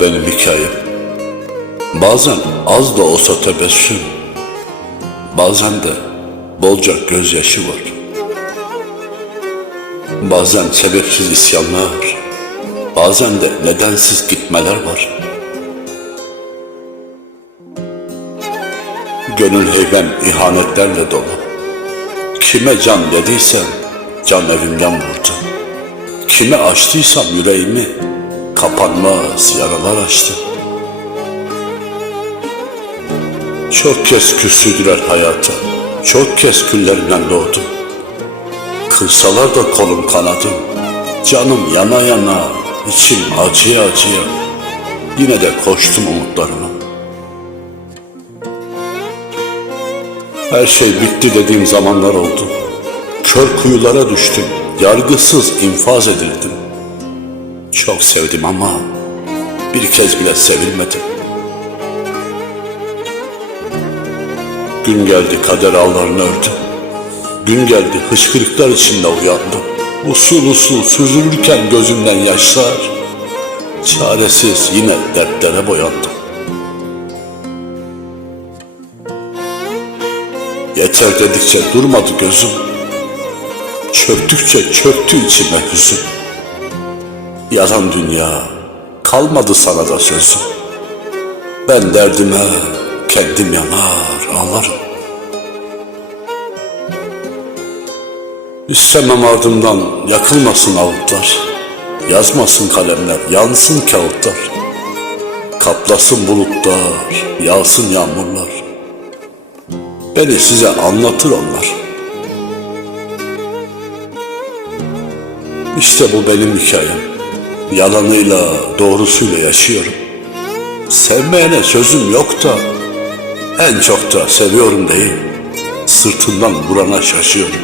Benim hikayem. Bazen az da olsa tebessüm, bazen de bolca gözyaşı var. Bazen sebepsiz isyanlar, bazen de nedensiz gitmeler var. Gönül heybem ihanetlerle dolu. Kime can dediysem can evimden vurdu. Kime açtıysam yüreğimi kapanmaz yaralar açtı. Çok kez küstüdüler hayata, çok kez küllerinden doğdum. Kırsalar da kolum kanadım, canım yana yana, içim acıya acıya. Yine de koştum umutlarıma. Her şey bitti dediğim zamanlar oldu. Kör kuyulara düştüm, yargısız infaz edildim. Çok sevdim ama bir kez bile sevilmedim. Gün geldi kader ağlarını ördü. Gün geldi hıçkırıklar içinde uyandım. Usul usul süzülürken gözümden yaşlar. Çaresiz yine dertlere boyandım. Yeter dedikçe durmadı gözüm. Çöktükçe çöktü içime hüzün. Yalan dünya, kalmadı sana da sözüm. Ben derdime kendim yanar ağlarım. İstemem ardımdan yakılmasın ağıtlar. Yazmasın kalemler, yansın kağıtlar. Kaplasın bulutlar, yağsın yağmurlar. Beni size anlatır onlar. İşte bu benim hikayem. Yalanıyla, doğrusuyla yaşıyorum. Sevmeyene sözüm yok da, en çok da seviyorum değil. Sırtından vurana şaşıyorum.